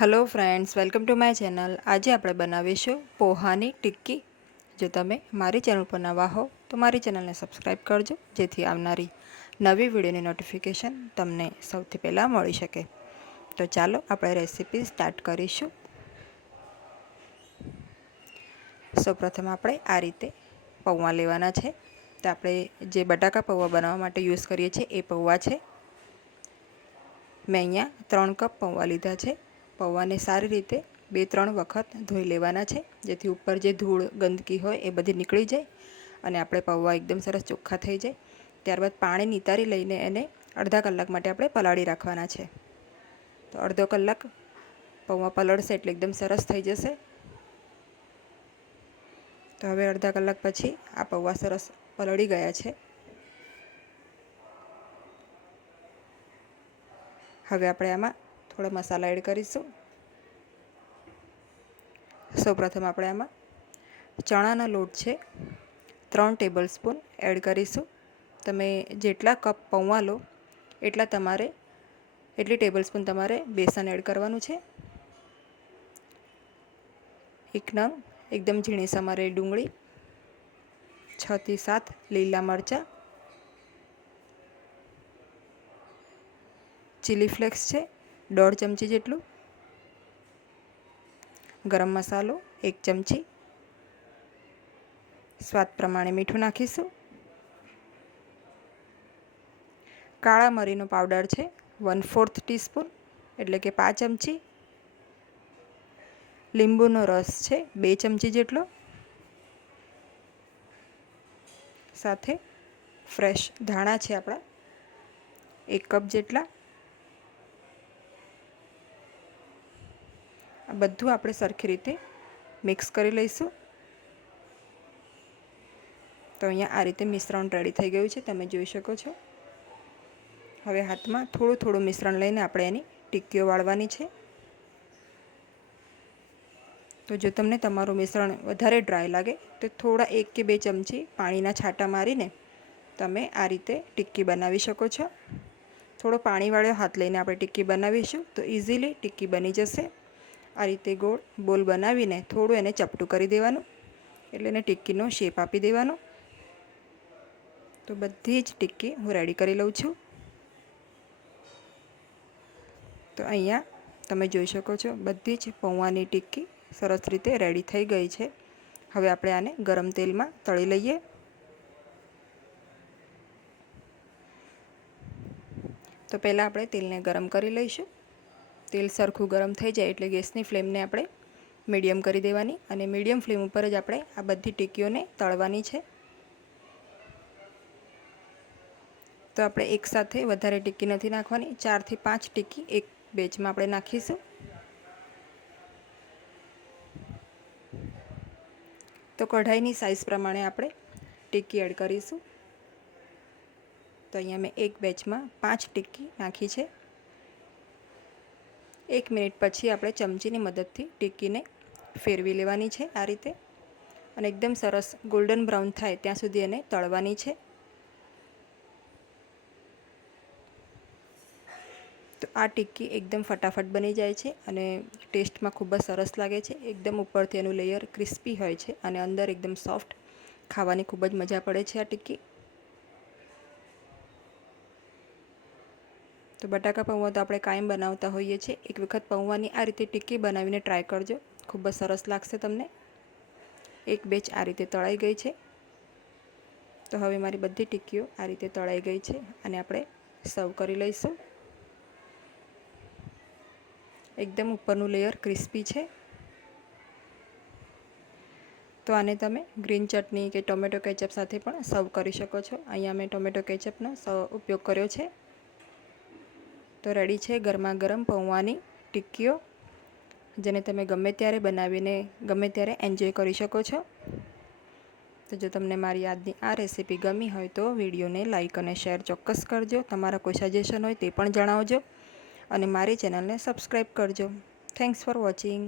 Hello friends, welcome to my channel. आज આપણે બનાવીશું પોહાની ટિક્કી। જો તમે મારી ચેનલ પર નવા હો તો મારી ચેનલને સબસ્ક્રાઇબ કરજો, જેથી આવનારી નવી વિડીયોની નોટિફિકેશન તમને સૌથી પહેલાં મળી શકે। તો ચાલો આપણે રેસીપી સ્ટાર્ટ કરીશું। સૌપ્રથમ આપણે આ રીતે પૌવા લેવાના છે। તો આપણે જે બટાકા પૌવા બનાવવા માટે યુઝ કરીએ છીએ એ પૌવા છે। મેં અહીંયા 3 કપ પૌવા લીધા છે। પૌવાને સારી રીતે 2-3 વખત ધોઈ લેવાના છે, જેથી ઉપર જે ધૂળ ગંદકી હોય એ બધી નીકળી જાય અને આપણે પૌવા એકદમ સરસ ચોખ્ખા થઈ જાય। ત્યારબાદ પાણી નિતારી લઈને એને અડધા કલાક માટે આપણે પલાળી રાખવાના છે। તો અડધો કલાક પૌવા પલળશે એટલે એકદમ સરસ થઈ જશે। તો હવે અડધા કલાક પછી આ પૌવા સરસ પલળી ગયા છે। હવે આપણે આમાં થોડા મસાલા એડ કરીશું। સૌપ્રથમ આપણે આમાં ચણાનો લોટ છે 3 ટેબલ સ્પૂન એડ કરીશું। તમે જેટલા કપ પૌવા લો એટલી ટેબલ સ્પૂન તમારે બેસન એડ કરવાનું છે। 1 નંગ એકદમ ઝીણી સમારેલી ડુંગળી, 6 થી 7 લીલા મરચાં, ચીલી ફ્લેક્સ છે 1.5 ચમચી જેટલું, ગરમ મસાલો 1 ચમચી, સ્વાદ પ્રમાણે મીઠું નાખીશું। કાળા મરીનો પાવડર છે 1/4 ટીસ્પૂન એટલે કે 5 ચમચી, લીંબુનો રસ છે 2 ચમચી જેટલો, સાથે ફ્રેશ ધાણા છે આપણા 1 કપ જેટલા। આ બધું આપણે સરખી રીતે મિક્સ કરી લઈશું। તો અહીંયા આ રીતે મિશ્રણ રેડી થઈ ગયું છે, તમે જોઈ શકો છો। હવે હાથમાં થોડું થોડું મિશ્રણ લઈને આપણે એની ટિક્કીઓ વાળવાની છે। તો જો તમને તમારું મિશ્રણ વધારે ડ્રાય લાગે તો થોડા 1 કે 2 ચમચી પાણીના છાંટા મારીને તમે આ રીતે ટિક્કી બનાવી શકો છો। થોડો પાણીવાળો હાથ લઈને આપણે ટિક્કી બનાવીશું તો ઇઝીલી ટિક્કી બની જશે। આ રીતે ગોળ બોલ બનાવીને થોડું એને ચપટું કરી દેવાનું, એટલે એને ટિક્કીનો શેપ આપી દેવાનો। તો બધી જ ટિક્કી હું રેડી કરી લઉં છું। તો અહીંયા તમે જોઈ શકો છો બધી જ પૌવાની ટિક્કી સરસ રીતે રેડી થઈ ગઈ છે। હવે આપણે આને ગરમ તેલમાં તળી લઈએ। તો પહેલાં આપણે તેલને ગરમ કરી લઈશું। તેલ સરખું ગરમ થઈ જાય એટલે ગેસની ફ્લેમને આપણે મીડિયમ કરી દેવાની અને મીડિયમ ફ્લેમ ઉપર જ આપણે આ બધી ટિક્કીઓને તળવાની છે। તો આપણે એકસાથે વધારે ટિક્કી નથી નાખવાની, 4 થી 5 ટિક્કી એક બેચમાં આપણે નાખીશું। તો કઢાઈની સાઇઝ પ્રમાણે આપણે ટિક્કી એડ કરીશું। તો અહીંયા મેં એક બેચમાં 5 ટિક્કી નાખી છે। 1 મિનિટ પછી આપણે ચમચીની મદદથી ટિક્કીને ફેરવી લેવાની છે આ રીતે, અને એકદમ સરસ ગોલ્ડન બ્રાઉન થાય ત્યાં સુધી એને તળવાની છે। તો આ ટિક્કી એકદમ ફટાફટ બની જાય છે અને ટેસ્ટમાં ખૂબ જ સરસ લાગે છે। એકદમ ઉપરથી એનું લેયર ક્રિસ્પી હોય છે અને અંદર એકદમ સોફ્ટ, ખાવાની ખૂબ જ મજા પડે છે આ ટિક્કી। તો બટાકા પૌવા તો આપણે કાયમ બનાવતા હોઈએ છીએ, એક વખત પૌવાની આ રીતે ટિક્કી બનાવીને ટ્રાય કરજો, ખૂબ જ સરસ લાગશે તમને। એક બેચ આ રીતે તળાઈ ગઈ છે। તો હવે મારી બધી ટિક્કીઓ આ રીતે તળાઈ ગઈ છે અને આપણે સર્વ કરી લઈશું। એકદમ ઉપરનું લેયર ક્રિસ્પી છે। તો આને તમે ગ્રીન ચટણી કે ટોમેટો કેચઅપ સાથે પણ સર્વ કરી શકો છો। અહીંયા મેં ટોમેટો કેચઅપનો ઉપયોગ કર્યો છે। તો રેડી છે ગરમા ગરમ પૌવાની ટિક્કીઓ, જેને તમે ગમે ત્યારે બનાવીને ગમે ત્યારે એન્જોય કરી શકો છો। તો જો તમને મારી આજની આ રેસીપી ગમી હોય તો વિડીયોને લાઇક અને શેર ચોક્કસ કરજો। તમારા કોઈ સજેશન હોય તે પણ જણાવજો અને મારી ચેનલને સબસ્ક્રાઈબ કરજો। Thanks for watching.